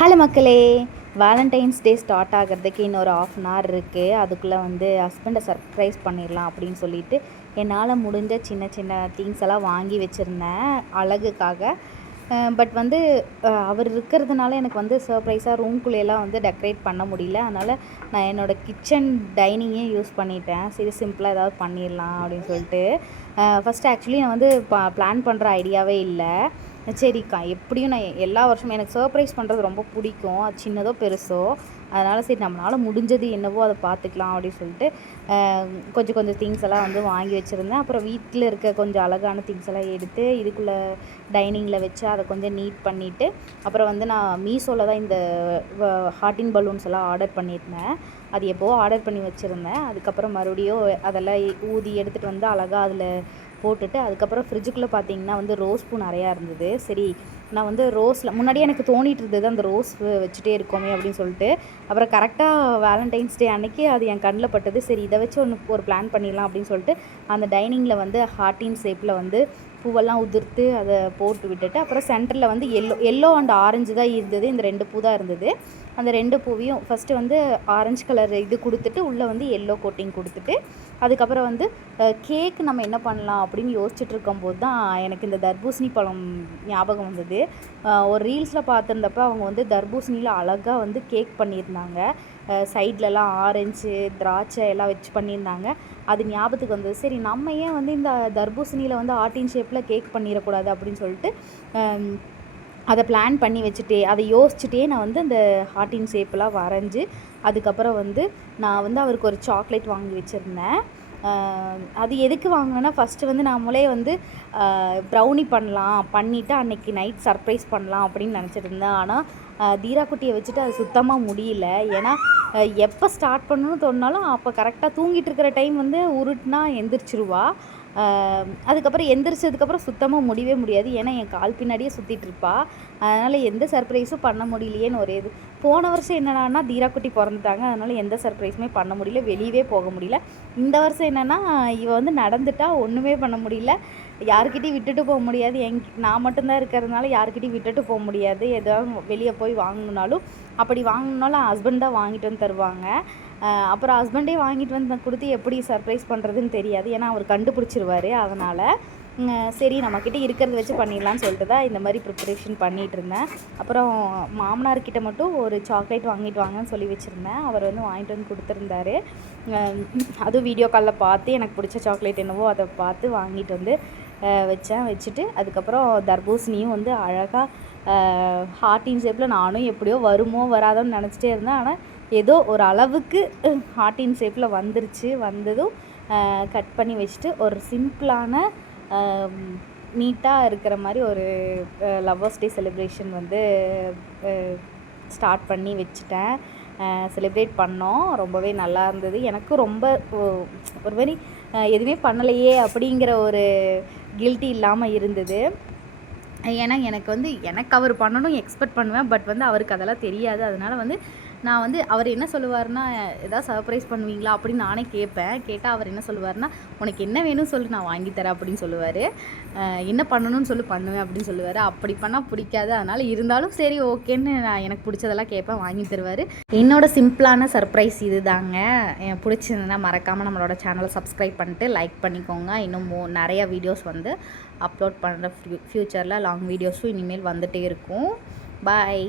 Hello மக்களே, Valentine's day start ஆகிறதுக்கு இன்னொரு ½ அன் ஹவர் இருக்குது. அதுக்குள்ளே ஹஸ்பண்டை சர்ப்ரைஸ் பண்ணிடலாம் அப்படின்னு சொல்லிட்டு என்னால் முடிஞ்ச சின்ன சின்ன திங்ஸ் எல்லாம் வாங்கி வச்சுருந்தேன் அழகுக்காக. பட் அவர் இருக்கிறதுனால எனக்கு சர்ப்ரைஸாக ரூம்குள்ளேயெல்லாம் டெக்கரேட் பண்ண முடியல. அதனால் நான் என்னோடய கிச்சன் டைனிங்கே யூஸ் பண்ணிட்டேன். சரி, சிம்பிளாக ஏதாவது பண்ணிடலாம் அப்படின்னு சொல்லிட்டு. ஃபஸ்ட்டு ஆக்சுவலி நான் பிளான் பண்ணுற ஐடியாவே இல்லை. சரிக்கா, எப்படியும் நான் எல்லா வருஷமும் எனக்கு சர்ப்ரைஸ் பண்ணுறது ரொம்ப பிடிக்கும், அது சின்னதோ பெருசோ. அதனால் சரி, நம்மளால் முடிஞ்சது என்னவோ அதை பார்த்துக்கலாம் அப்படின்னு சொல்லிட்டு கொஞ்சம் கொஞ்சம் திங்ஸ் எல்லாம் வாங்கி வச்சுருந்தேன். அப்புறம் வீட்டில் இருக்க கொஞ்சம் அழகான திங்ஸ் எல்லாம் எடுத்து இதுக்குள்ளே டைனிங்கில் வச்சு அதை கொஞ்சம் நீட் பண்ணிவிட்டு, அப்புறம் நான் மீஷோவில் தான் இந்த ஹார்டின் பலூன்ஸ் எல்லாம் ஆர்டர் பண்ணியிருந்தேன். அது எப்போவோ ஆர்டர் பண்ணி வச்சுருந்தேன். அதுக்கப்புறம் மறுபடியும் அதெல்லாம் ஊதி எடுத்துகிட்டு அழகாக அதில் போட்டுட்டு, அதுக்கப்புறம் ஃப்ரிட்ஜுக்குள்ளே பார்த்தீங்கன்னா ரோஸ் பூ நிறையா இருந்தது. சரி, நான் ரோஸில் முன்னாடியே எனக்கு தோணிகிட்டு இருந்தது அந்த ரோஸ் வச்சுட்டே இருக்கோமே அப்படின்னு சொல்லிட்டு. அப்புறம் கரெக்டாக வேலண்டைன்ஸ் டே அன்றைக்கி அது என் கண்ணில் பட்டது. சரி, இதை வச்சு ஒரு பிளான் பண்ணிடலாம் அப்படின்னு சொல்லிட்டு அந்த டைனிங்கில் ஹார்ட்டின் ஷேப்பில் பூவெல்லாம் உதிர்த்து அதை போட்டு விட்டுட்டு, அப்புறம் சென்டரில் எல்லோ அண்ட் ஆரஞ்சு தான் இருந்தது. இந்த 2 பூ தான் இருந்தது. அந்த 2 பூவையும் ஃபஸ்ட்டு ஆரஞ்சு கலர் இது கொடுத்துட்டு உள்ளே எல்லோ கோட்டிங் கொடுத்துட்டு, அதுக்கப்புறம் கேக் நம்ம என்ன பண்ணலாம் அப்படின்னு யோசிச்சுட்டு இருக்கும்போது தான் எனக்கு இந்த தர்பூசணி பழம் ஞாபகம் வந்தது. ஒரு ரீல்ஸில் பார்த்துருந்தப்ப அவங்க தர்பூசணியில் அழகாக கேக் பண்ணியிருந்தாங்க. சைட்லலாம் ஆரஞ்சு திராட்சை எல்லாம் வச்சு பண்ணியிருந்தாங்க. அது ஞாபகத்துக்கு வந்தது. சரி, நம்ம ஏன் இந்த தர்பூசணியில் ஹார்ட்டின் ஷேப்பில் கேக் பண்ணிடக்கூடாது அப்படின்னு சொல்லிட்டு அதை பிளான் பண்ணி வச்சுட்டே அதை யோசிச்சுட்டே நான் அந்த ஹார்ட்டின் ஷேப்பெலாம் வரைஞ்சி, அதுக்கப்புறம் நான் அவருக்கு ஒரு சாக்லேட் வாங்கி வச்சுருந்தேன். அது எதுக்கு வாங்கினேன்னா, ஃபஸ்ட்டு நாமளே ப்ரௌனி பண்ணிவிட்டு அன்றைக்கி நைட் சர்ப்ரைஸ் பண்ணலாம் அப்படின்னு நினச்சிட்டு இருந்தேன். ஆனால் தீராக்குட்டியை வச்சுட்டு அது சுத்தமாக முடியல. ஏன்னா எப்போ ஸ்டார்ட் பண்ணணும்னு தோணுனாலும் அப்போ கரெக்டாக தூங்கிட்டு இருக்கிற டைம் உருட்டுனா எந்திரிச்சிருவா. அதுக்கப்புறம் எந்திரிச்சதுக்கப்புறம் சுத்தமாக முடியவே முடியாது. ஏன்னா என் கால் பின்னாடியே சுற்றிட்டுருப்பா. அதனால் எந்த சர்ப்ரைஸும் பண்ண முடியலையேன்னு ஒரே இது. போன வருஷம் என்னடான்னா தீராக்குட்டி பிறந்துட்டாங்க. அதனால் எந்த சர்ப்ரைஸுமே பண்ண முடியல, வெளியவே போக முடியல. இந்த வருஷம் என்னென்னா இவ நடந்துட்டா, ஒன்றுமே பண்ண முடியல. யாருக்கிட்டையும் விட்டுட்டு போக முடியாது. நான் மட்டும்தான் இருக்கிறதுனால யாருக்கிட்டையும் விட்டுட்டு போக முடியாது. ஏதாவது வெளியே போய் வாங்கணுனாலும் ஹஸ்பண்ட் தான் வாங்கிட்டு தருவாங்க. அப்புறம் ஹஸ்பண்டே வாங்கிட்டு கொடுத்து எப்படி சர்ப்ரைஸ் பண்ணுறதுன்னு தெரியாது. ஏன்னா அவர் கண்டுபிடிச்சிருவார். அதனால் சரி, நம்மக்கிட்ட இருக்கிறத வச்சு பண்ணிடலான்னு சொல்லிட்டு தான் இந்த மாதிரி ப்ரிப்பரேஷன் பண்ணிகிட்டு இருந்தேன். அப்புறம் மாமனார்கிட்ட மட்டும் ஒரு சாக்லேட் வாங்கிட்டு வாங்கன்னு சொல்லி வச்சுருந்தேன். அவர் வாங்கிட்டு கொடுத்துருந்தாரு. அதுவும் வீடியோ காலில் பார்த்து எனக்கு பிடிச்ச சாக்லேட் என்னவோ அதை பார்த்து வாங்கிட்டு வச்சுட்டு, அதுக்கப்புறம் தர்பூசணியும் அழகாக ஹார்ட்டின் ஷேப்பில் நானும் எப்படியோ வருமோ வராதோன்னு நினச்சிட்டே இருந்தேன். ஆனால் ஏதோ ஒரு அளவுக்கு ஹார்ட்டின் ஷேப்பில் வந்ததும் கட் பண்ணி வச்சுட்டு ஒரு சிம்பிளான நீட்டாக இருக்கிற மாதிரி ஒரு லவ்வர்ஸ் டே செலிப்ரேஷன் ஸ்டார்ட் பண்ணி வச்சுட்டேன். செலிப்ரேட் பண்ணோம். ரொம்பவே நல்லா இருந்தது. எனக்கும் ரொம்ப ஒரு மாதிரி எதுவுமே பண்ணலையே அப்படிங்கிற ஒரு கில்ட்டி இல்லாமல் இருந்தது. ஏன்னா எனக்கு அவர் பண்ணணும் எக்ஸ்பெக்ட் பண்ணுவேன். பட் அவருக்கு அதெல்லாம் தெரியாது. அதனால் நான் அவர் என்ன சொல்லுவார்னா, எதாவது சர்ப்ரைஸ் பண்ணுவீங்களா அப்படின்னு நானே கேட்பேன். கேட்டால் அவர் என்ன சொல்லுவார்னா, உனக்கு என்ன வேணும்னு சொல்லி நான் வாங்கித்தரேன் அப்படின்னு சொல்லுவார். என்ன பண்ணணும்னு சொல்லி பண்ணுவேன் அப்படின்னு சொல்லுவார். அப்படி பண்ணால் பிடிக்காது. அதனால் இருந்தாலும் சரி ஓகேன்னு நான் எனக்கு பிடிச்சதெல்லாம் கேட்பேன், வாங்கி தருவார். என்னோடய சிம்பிளான சர்ப்ரைஸ் இது தாங்க. பிடிச்சிருந்ததுன்னா மறக்காமல் நம்மளோட சேனலை சப்ஸ்கிரைப் பண்ணிட்டு லைக் பண்ணிக்கோங்க. இன்னும் நிறைய வீடியோஸ் அப்லோட் பண்ணுற ஃப்யூச்சரில் லாங் வீடியோஸும் இனிமேல் வந்துகிட்டே இருக்கும். பாய்.